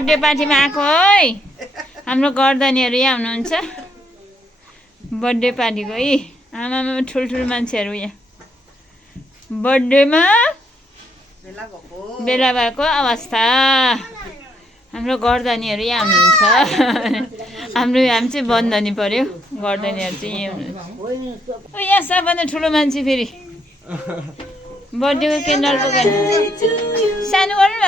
Birthday पार्टीमा आएको है हाम्रो गर्दनीहरू यहाँ हुनुहुन्छ बर्थडे पार्टीको है आमामा ठुल्ठुलो मान्छेहरू यहाँ बर्थडेमा बेला भएको अवस्था हाम्रो गर्दनीहरू यहाँ हुनुहुन्छ हामी चाहिँ बन्धनी पर्यो गर्दनीहरू चाहिँ यहाँ हुनुहुन्छ यहाँ सबभन्दा ठुलो मान्छे फेरि बर्थडेको क्यान्डल बोकेर सानो गर्नु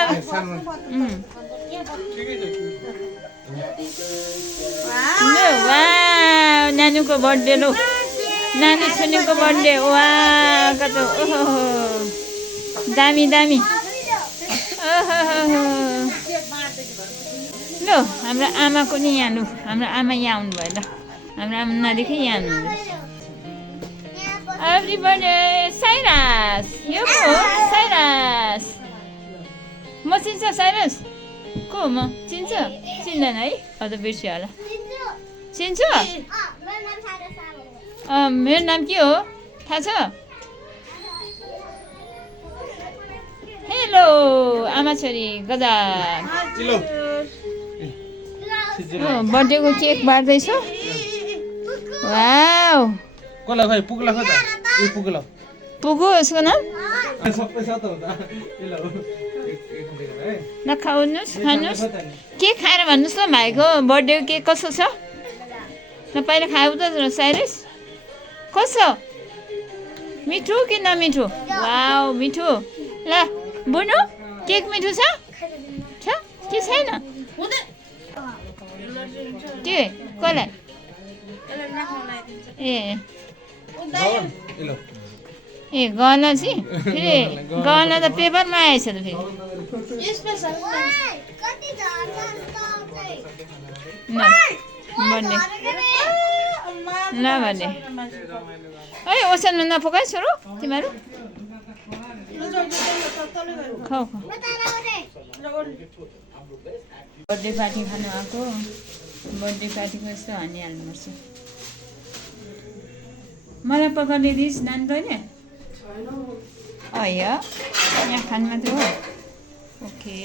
बाबा नानीको बर्थडे लो नानी छुनीको बर्थडे वा कता ओहो दामी दामी लो हाम्रो आमाको नि यहाँ लु हाम्रो आमा यहाँ आउनुभयो ल हाम्रो आमा नदेखि यहाँ आउनुहुन्छ Happy birthday, Cyrus! यो को हो साइरस म चिन्छ साइरस को हो म चिन्छ चिन्दैन है अब त बिर्स्यो होला चिन्छु मेरो नाम के हो थाहा छ हेलो आमा छोरी गजब बर्थडेको केक बाँड्दैछु वाउ कसलाई खै पुग्ला खै त ए पुग्ला पुगो यसको नाम सबै छ त होला ल खाउनुहोस् खानुहोस् के खाएर भन्नुहोस् न भाइको बर्थडेको केक कस्तो छ ल पहिला खाऊ त साइरस कस्तो मिठो कि नमिठो वाउ मिठो ल बुनु केक मिठो छ कि छैन के कसलाई ए ए गहना चाहिँ फेरि गहना त पेपरमा आएछ त फेरि ल भन्ने ल भन्ने है ओछ्यान नपकाइ छोरो तिमीहरू खाऊ खाऊ बर्थडे पार्टी खानु आएको बर्थडे पार्टीको यस्तो हानिहाल्नुपर्छ मलाई पकाउने दिइस् नानी तैँले यहाँ खानु मात्रै हो ओके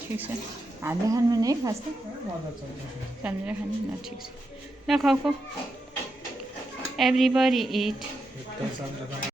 ठिक छ हाल्दै खानु नि है खास त चामेर खानु ल ठिक छ ल खाऊ खाऊ एभ्रिबडी इट